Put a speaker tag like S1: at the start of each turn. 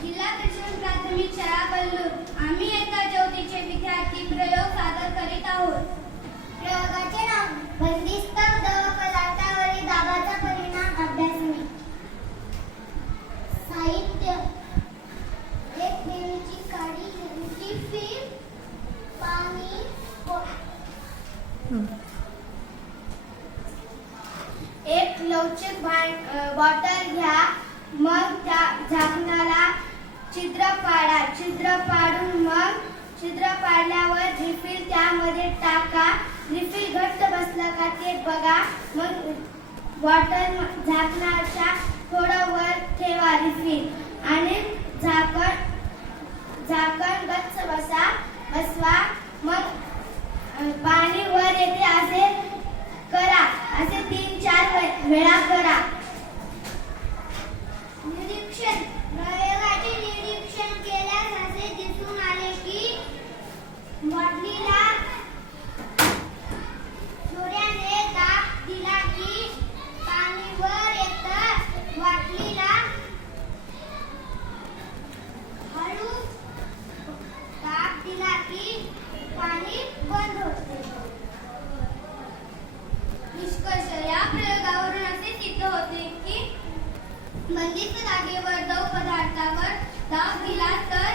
S1: जिल्हा परिषद प्राथमिक शाळा कल्लूर आम्ही इयत्ता चौथीचे विद्यार्थी प्रयोग सादर करीत आहोत.
S2: प्रयोगाचे नाव बंदिस्त द पदार्थावरील दाबाचा परिणाम अभ्यासणे साहित्य. एक देवीची काडी हिरवीची फिल्म पाणी
S1: एक लवचिक बॉटल घ्या. मग त्या झाकणाला छिद्र पाडा छिद्र पाडून मग छिद्र पाडल्यावर रिफिल त्यामध्ये टाका. रिफिल घट्ट बसलं का ते बघा. मग बॉटल झाकणाच्या थोडं वर ठेवा रिफिल. आणि झाकण झाकण गच्च बसा बसवा. मग पाणी वर येते असे करा. असे तीन चार वे- वेळा करा
S2: निरीक्षण प्रयोगाचे निरीक्षण केल्यास असे दिसून आले की बाटलीला सूर्याने दाब दिला की पाणी वर येतं बाटलीला हळू दाब दिला की पाणी बंद होते
S1: निष्कर्ष या प्रयोगावरून असे सिद्ध होते की बंदिस्त जागेवर दव पदार्थावर दाब दिला तर?